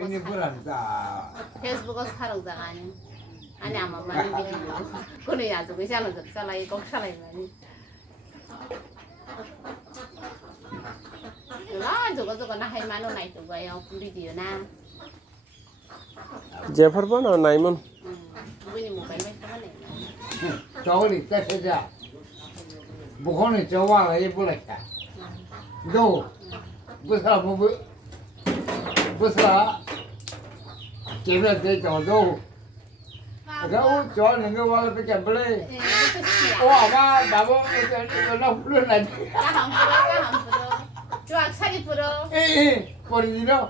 ini beranta. 페이스북에서 사롱당하니 아니 아마 많이 비디오 그래 아주 그 샬로 살아이 꼭 살아이 많이 đó 저거 나 hay mà nó này tụi vậy không đi điều na 제퍼번 나이먼 bây giờ một cái mấy cái này 저거 있다 세자. 뭐거는 저와 왜 보라까. 너 무사 무사 제가 돼 저도 gấu cho những cái qua cái chèn play ô ba bà bố nó luôn là cá hầm pro chuột 살이 pro 에 버리 gì đâu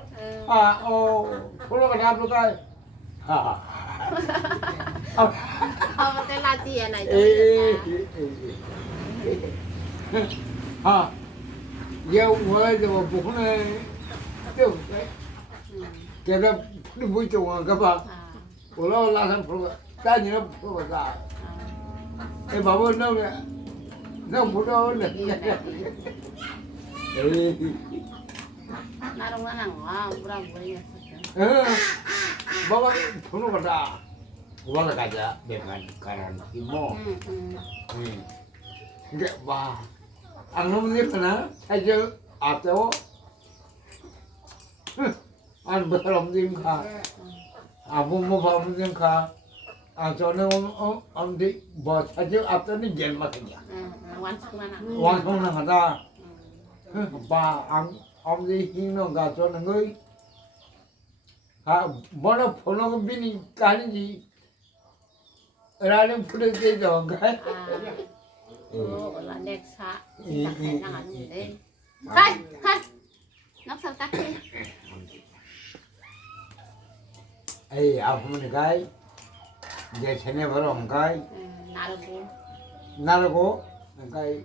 à ô pro cái đáp luôn coi cái la tiền này à yêu người rồi bố này tiêu cái đó nó vui chung các bạn ủa là thằng pro ta như nó pro ra cái bà bố đâu nè nó không đâu nè 나 동안 안 와, 뭐라 뭐냐. 바바 손으로 가자. 올라가자. 내가 가란 이모. 이게 봐. 안 넘는 거나? 사실 앞서. 안 버럼진 가. 아무모 버럼진 가. 아 저는 엄디 뭐 사실 앞서는 제일 막이야. 완성만 하다. 봐 ông đi hin nó gà cho nó ngươi à bọn nó phun nó cũng biết đi cái gì ra nó phun được cái rồi cái là đẹp xạ năng ăn gì đây hai nó sao tắt đi ấy ông mình cái giờ xem này vào lòng cái 나르고 나르고 cái